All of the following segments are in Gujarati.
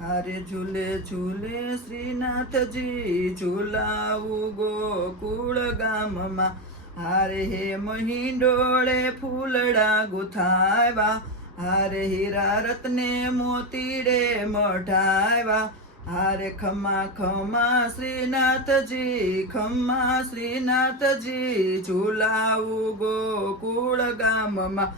હારે ઝૂલે ઝૂલે શ્રીનાથજી ઝૂલાવું ગોકુળ ગામમાં. હારે હે મહિંડોળે ફૂલડા ગુથાવ્યા, હારે હીરા રત્ને મોતીડે મઢાવ્યા. હારે ખમા ખમા શ્રીનાથજી, ખમા શ્રીનાથજી ઝૂલાવું ગોકુળ ગામમાં.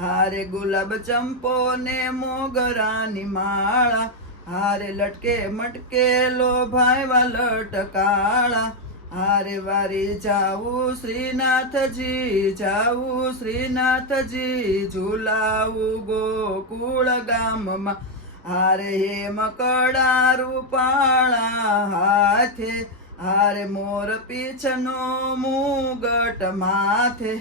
હારે ગુલાબ ચંપો ને મોગરાની માળા, હારે લટકે મટકે લોભાવ્યા લટકાળા. હારે વારી જાવું શ્રીનાથજી, જાવું શ્રીનાથજી ઝૂલાવું ગોકુળ ગામમાં. હારે હે મકડા રૂપાળા હાથે, હારે મોર પીછનો મુગટ માથે.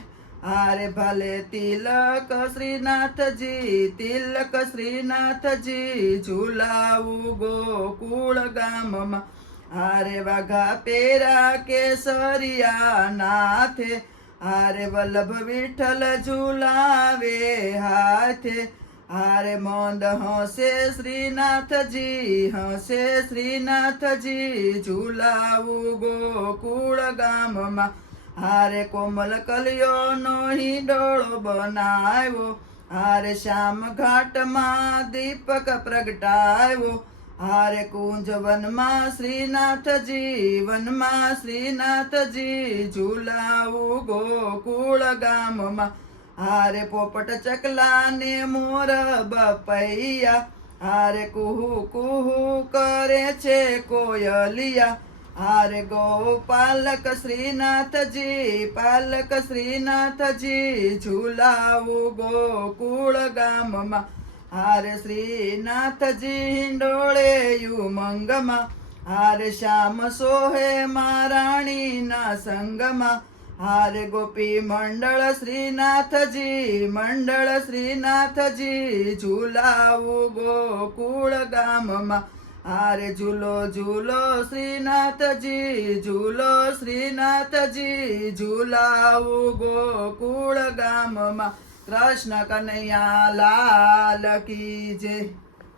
હારે ભાલે તિલક શ્રીનાથજી, તિલક શ્રીનાથજી ઝૂલાવું ગોકુળ ગામમાં. હારે વાઘા પેરા કેસરિયા નાથે, હારે વલ્લભ વિઠ્ઠલ ઝૂલાવે હાથે. હારે મંદ હસે શ્રીનાથજી, હસે શ્રીનાથજી ઝૂલાવું ગોકુળ ગામમાં. હારે કોમલ કલિયોનો હિંડોળો બનાવ્યો, હારે શ્યામ ઘાટમાં દીપક પ્રગટાવ્યો. હારે કુંજ વનમાં શ્રીનાથજી, વનમાં શ્રીનાથજી ઝૂલાવું ગોકુળ ગામમાં. હારે પોપટ ચકલા ને મોર બપૈયા, હારે કુહુ કુહુ કરે છે કોયલિયા. હારે ગોપાલક શ્રીનાથજી, પાલક શ્રીનાથજી ઝૂલાવું ગોકુળ ગામમાં. હારે શ્રીનાથજી હિંડોળે યુમંગમાં, હારે શ્યામ સોહે મહારાણીના સંગમાં. હારે ગોપી મંડળ શ્રીનાથજી, મંડળ શ્રીનાથજી ઝૂલાવું ગોકુળ ગામમાં. હારે ઝૂલો ઝૂલો શ્રીનાથજી, ઝૂલો શ્રીનાથજી ઝૂલાવું ગોકુળ ગામમાં. કૃષ્ણ કનૈયા લાલ કી જય.